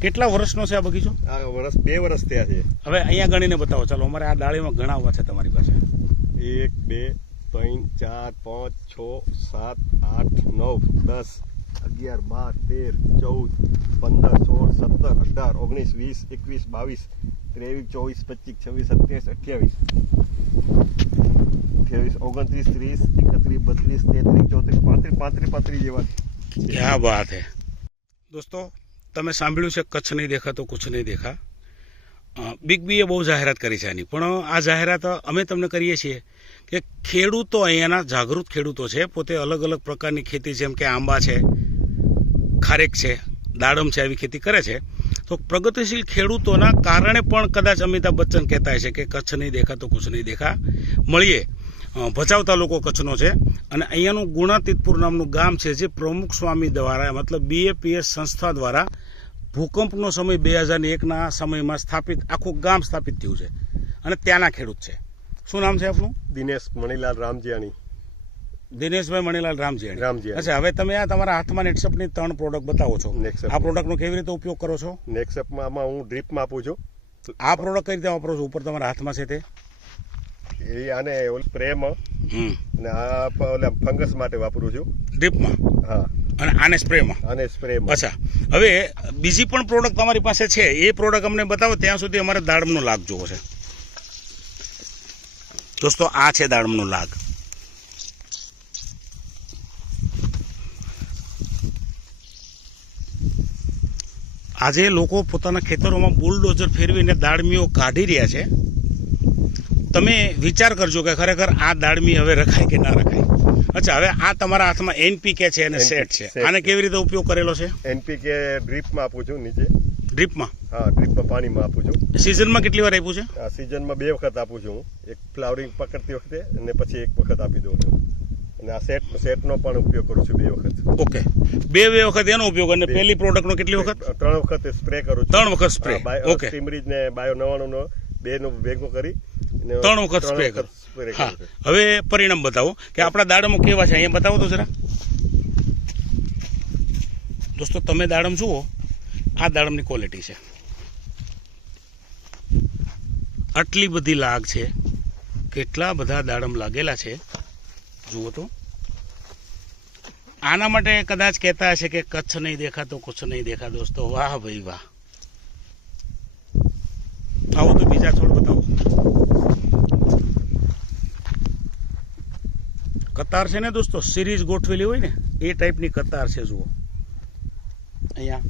કેટલા વર્ષનો છે આ બગીચો? આ વર્ષ 2 વર્ષ થયા છે. હવે અહીંયા ગણીને બતાવો. ચાલો, અમારે આ ડાળીમાં ગણાવવા છે તમારી પાસે. 1 2 3 4 5 6 7 8 9 10 11 12 13 14 15 16 17 18 19 20 21 22 23 24 25 28 29 30 31 32 33 34 35 જેવા. ક્યાં બાત હે દોસ્તો, તમે સાંભળ્યું છે કચ્છ નહીં દેખા તો કુછ નહીં દેખા. બિગ બીએ બહુ જાહેરાત કરી છે આની, પણ આ જાહેરાત અમે તમને કરીએ છીએ કે ખેડૂતો અહીંયાના જાગૃત ખેડૂતો છે, પોતે અલગ અલગ પ્રકારની ખેતી જેમ કે આંબા છે, ખારેક છે, દાડમ છે, આવી ખેતી કરે છે. તો પ્રગતિશીલ ખેડૂતોના કારણે પણ કદાચ અમિતાભ બચ્ચન કહેતા હશે કે કચ્છ નહીં દેખા તો કુછ નહીં દેખા. મળીએ. ભચાઉ તાલુકો કચ્છનો છે અને અહીંયાનું ગુણાતીતપુર નામનું ગામ છે, જે પ્રમુખ સ્વામી દ્વારા મતલબ BAPS સંસ્થા દ્વારા ભૂકંપનો સમય 2001ના સમયમાં સ્થાપિત આખું ગામ સ્થાપિત થયું છે અને ત્યાંના ખેડૂત છે. શું નામ છે આપનું? દિનેશ મણીલાલ રામજીયાણી. દિનેશભાઈ મણીલાલ રામજીયાણી. રામજીયાણી. અચ્છા, હવે તમે આ તમારા હાથમાં નેટસપની 3 પ્રોડક્ટ બતાવો છો. આ પ્રોડક્ટનો કેવી રીતે ઉપયોગ કરો છો? નેક્સઅપમાં આમાં હું ડ્રીપમાં આપું છું. આ પ્રોડક્ટ કઈ રીતે વાપરો છો? ઉપર તમારા હાથમાં છે તે એ આને સ્પ્રેમાં અને આ ઓલા ફંગસ માટે વાપરું છું ડ્રીપમાં. હા, અને આને સ્પ્રેમાં. આને સ્પ્રેમાં. અચ્છા, હવે બીજી પણ પ્રોડક્ટ તમારી પાસે છે, એ પ્રોડક્ટ અમને બતાવો. ત્યાં સુધી અમારે દાડમનો લાગ જોવો છે. દોસ્તો, આ છે દાડમનો લાગ. આજે લોકો પોતાના ખેતરોમાં બુલડોઝર ફેરવીને દાડમીઓ કાઢી રહ્યા છે. તમે વિચાર કરજો કે ખરેખર આ દાડમી હવે રખાય કે ના રખાય. અચ્છા, હવે આ તમારા હાથમાં NPK છે અને સેટ છે. આને કેવી રીતે ઉપયોગ કરેલો છે? NPK ડ્રીપમાં આપું છું નીચે. ડ્રીપમાં? હા, ડ્રીપમાં પાણીમાં આપું છું. સિઝનમાં કેટલી વાર આપ્યું છે? આ સિઝનમાં 2 વખત આપું છું હું. એક ફ્લાવરિંગ પકડતી વખતે અને પછી 1 વખત આપી દઉં છું. અને આ સેટનો પણ ઉપયોગ કરું છું 2 વખત. ઓકે, 2 વખત એનો ઉપયોગ. અને પહેલી પ્રોડક્ટનો કેટલી વખત? 3 વખત સ્પ્રે કરું છું. 3 વખત સ્પ્રે. ઓકે, સ્ટીમરીજ ને બાયો 99 નો 2 નો ભેગો કરી 3 વખત સ્પ્રે કરો. હા, હવે પરિણામ બતાવો કે આપણા દાડમો કેવા છે. અહીંયા બતાવો તો જરા. દોસ્તો, તમે દાડમ જુઓ. આ દાડમની ક્વોલિટી છે. આટલી બધી લાગ છે. કેટલા બધા દાડમ લાગેલા છે જુઓ તો. આના માટે કદાચ કહેતા હશે કે કચ્છ નહીં દેખા તો કુછ નહીં દેખા. દોસ્તો, વાહ ભાઈ વાહ. આવો તો બીજા છોડ બતાવો. કતાર છે ને દોસ્તો, સિરીઝ ગોઠવેલી હોય ને એ ટાઈપની કતાર છે. જુઓ અહીંયા.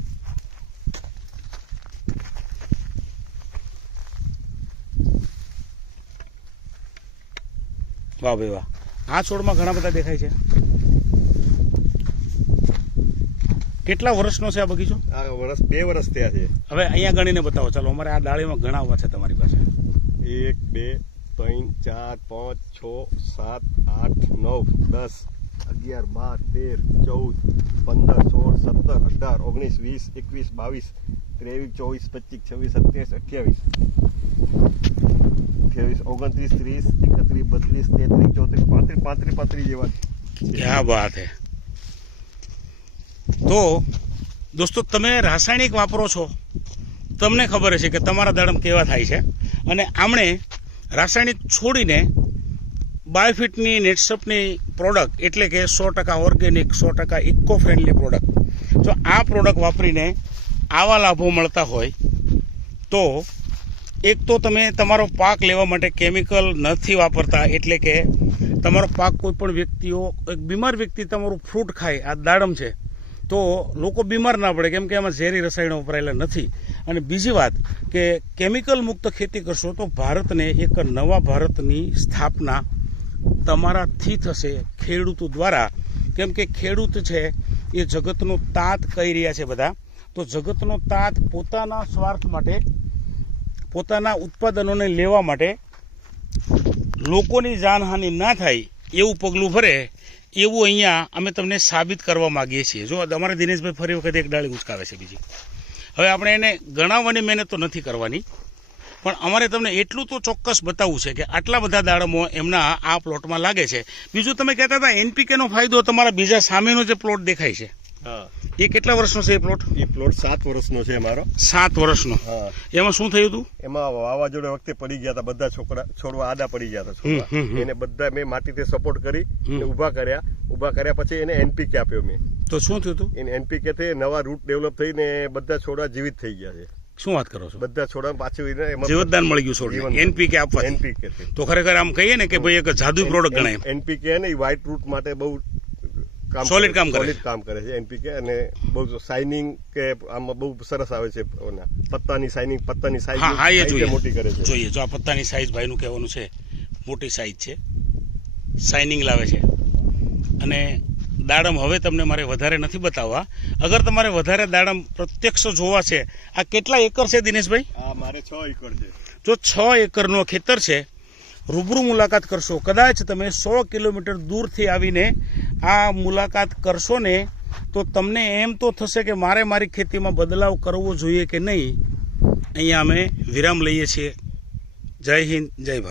વાહ ભાઈ વાહ. આ છોડમાં ઘણા બધા દેખાય છે. કેટલા વર્ષનો છે આ બગીચો? આ વર્ષ 2 વર્ષ થયા છે. હવે અહીંયા ગણીને બતાવો. ચાલો, અમારે આ ડાળીમાં ગણાવવા છે તમારી પાસે. 1 2 3 4 5 6 7 8 9 10 11 12 13 14 15 16 17 18 19 20 21 22 23 24 25 28 29 30 31 32 33 34 35 જેવા. ક્યાં બાત હે. તો દોસ્તો, તમે રાસાયણિક વાપરો છો, તમને ખબર હશે કે તમારા દાડમ કેવા થાય છે. અને આમણે રાસાયણિક છોડીને બાયોફિટની નેટસપની પ્રોડક્ટ એટલે કે 100% ઓર્ગેનિક, 100% ઇકો ફ્રેન્ડલી પ્રોડક્ટ. જો આ પ્રોડક્ટ વાપરીને આવા લાભો મળતા હોય તો એક તો તમે તમારો પાક લેવા માટે કેમિકલ નથી વાપરતા, એટલે કે તમારો પાક કોઈ પણ વ્યક્તિઓ, એક બીમાર વ્યક્તિ તમારું ફ્રૂટ ખાય, આ દાડમ છે, તો લોકો બીમાર ના પડે, કેમ કે એમાં ઝેરી રસાયણો વપરાયેલા નથી. અને બીજી વાત કે કેમિકલ મુક્ત ખેતી કરશો તો ભારતને એક નવા ભારતની સ્થાપના તમારાથી થશે, ખેડૂતો દ્વારા. કેમ કે ખેડૂત છે એ જગતનો તાત કહી રહ્યા છે બધા. તો જગતનો તાત પોતાના સ્વાર્થ માટે, પોતાના ઉત્પાદનોને લેવા માટે લોકોની જાનહાનિ ના થાય એવું પગલું ભરે, એવું અહીંયા અમે તમને સાબિત કરવા માગીએ છીએ. જો અમારા દિનેશભાઈ ફરી વખત એક ડાળી ઉચકાવે છે બીજી. હવે આપણે એને ગણાવવાની મહેનત તો નથી કરવાની, પણ અમારે તમને એટલું તો ચોક્કસ બતાવવું છે કે આટલા બધા દાડમો એમના આ પ્લોટમાં લાગે છે. બીજું તમે કહેતા હતા NPK નો ફાયદો તમારા બીજા સામેનો જે પ્લોટ દેખાય છે હા, એ કેટલા વર્ષનો છે એ પ્લોટ? એ પ્લોટ 7 વર્ષનો છે અમારો. 7 વર્ષનો. હા, એમાં શું થયું હતું? એમાં વાવાઝોડા વખતે પડી ગયા હતા, બધા છોડવા આડા પડી ગયા હતા છોડવા. એને બધા મેં માટીથી સપોર્ટ કરી અને ઊભા કર્યા પછી એને એનપીકે આપ્યો મેં. તો શું થયું હતું? એને એનપીકે થી નવા રૂટ ડેવલપ થઈને બધા છોડવા જીવિત થઈ ગયા છે. શું વાત કરો છો? બધા છોડવા પાછું જીવતદાન મળી ગયું છોડને એનપીકે આપવાથી. એનપીકે થી તો ખરેખર આમ કહીએ ને કે ભાઈ એક જાદુઈ પ્રોડક્ટ ગણાય. એનપીકે ને વ્હાઇટ રૂટ માટે બહુ સોલિડ કામ કરે છે એનપીકે. અને બહુ શાઇનિંગ કે આમાં બહુ સરસ આવે છે. પત્તાની સાઈઝ મોટી કરે છે. જોઈએ જો આ પત્તાની સાઈઝ ભાઈનું કહેવાનું છે મોટી સાઈઝ છે, શાઇનિંગ લાવે છે. અને દાડમ હવે તમને મારે વધારે નથી બતાવવા. અગર તમારે વધારે દાડમ પ્રત્યક્ષ જોવા છે, આ કેટલા એકર છે દિનેશભાઈ? આ મારે 6 એકર છે. જો 6 એકરનો ખેતર છે, રૂબરૂ મુલાકાત કરશો, કદાચ તમે 100 કિલોમીટર દૂરથી આવીને આ મુલાકાત કરશો ને તો તમને એમ તો થશે કે મારે મારી ખેતીમાં બદલાવ કરવો જોઈએ કે નહીં. અહીંયા અમે વિરામ લઈએ છીએ. જય હિન્દ, જય ભારત.